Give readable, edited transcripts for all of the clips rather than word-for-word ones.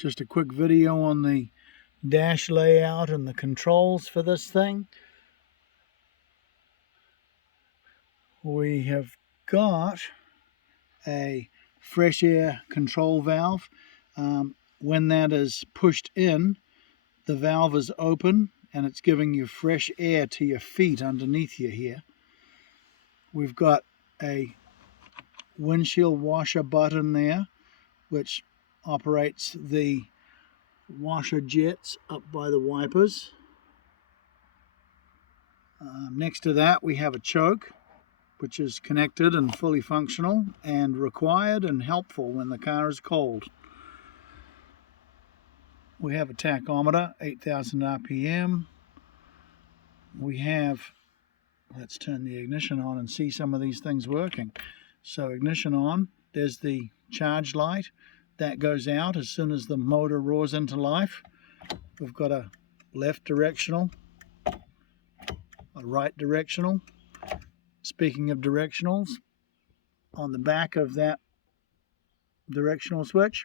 Just a quick video on the dash layout and the controls for this thing. We have got a fresh air control valve. When that is pushed in, the valve is open and it's giving you fresh air to your feet underneath you here. We've got a windshield washer button there, which operates the washer jets up by the wipers. Next to that we have a choke, which is connected and fully functional and required and helpful when the car is cold. We have a tachometer, 8,000 RPM. We have, let's turn the ignition on and see some of these things working. So ignition on, there's the charge light. That goes out as soon as the motor roars into life. We've got a left directional, a right directional. Speaking of directionals, on the back of that directional switch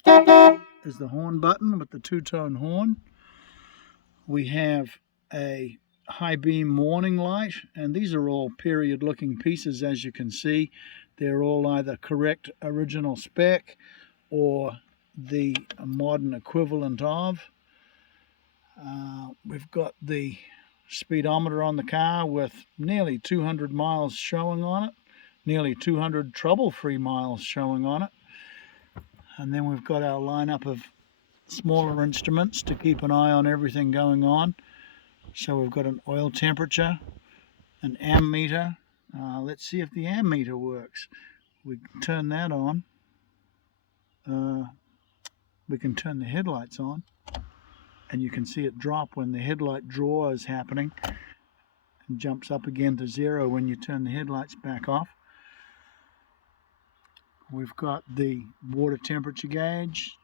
is the horn button with the two-tone horn. We have a high beam warning light, and these are all period looking pieces. As you can see, they're all either correct original spec or the modern equivalent of. We've got the speedometer on the car with nearly 200 miles showing on it, nearly 200 trouble-free miles showing on it. And then we've got our lineup of smaller instruments to keep an eye on everything going on. So we've got an oil temperature, an ammeter. Let's see if the ammeter works. We can turn that on. We can turn the headlights on, and you can see it drop when the headlight draw is happening, and jumps up again to 0 when you turn the headlights back off. We've got the water temperature gauge.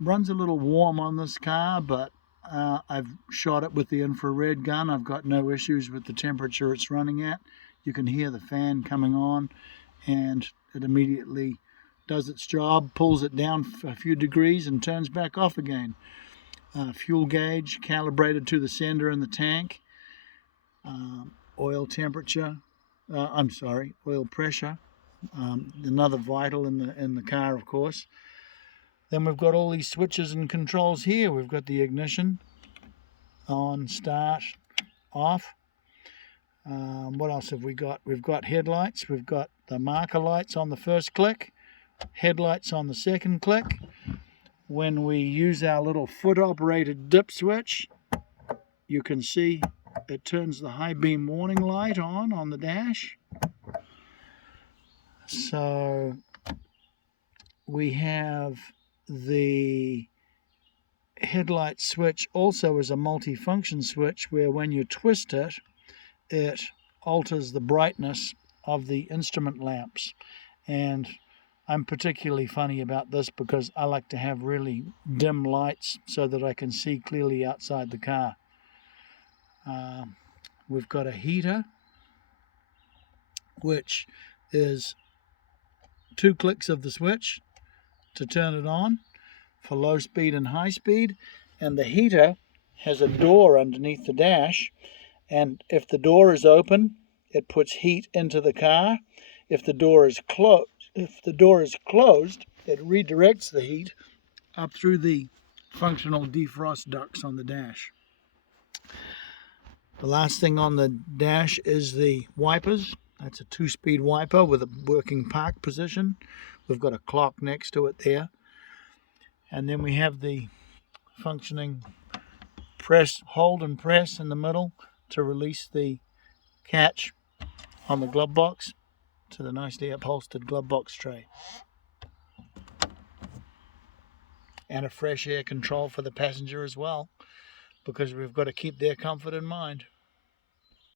Runs a little warm on this car, but I've shot it with the infrared gun. I've got no issues with the temperature it's running at. You can hear the fan coming on, and it immediately does its job, pulls it down a few degrees and turns back off again. Fuel gauge calibrated to the sender in the tank. Oil temperature, oil pressure, another vital in the car, of course. Then we've got all these switches and controls here. We've got the ignition on, start, off. What else have we got? We've got headlights. We've got the marker lights on the first click, headlights on the second click. When we use our little foot-operated dip switch, you can see it turns the high beam warning light on the dash. So we have the headlight switch also is a multi-function switch where when you twist it, it alters the brightness of the instrument lamps. And I'm particularly funny about this because I like to have really dim lights so that I can see clearly outside the car. We've got a heater, which is 2 clicks of the switch to turn it on for low speed and high speed. And the heater has a door underneath the dash, and if the door is open, it puts heat into the car. If the door is closed, it redirects the heat up through the functional defrost ducts on the dash. The last thing on the dash is the wipers. That's a 2-speed wiper with a working park position. We've got a clock next to it there. And then we have the functioning hold and press in the middle to release the catch on the glove box to the nicely upholstered glove box tray. And a fresh air control for the passenger as well, because we've got to keep their comfort in mind.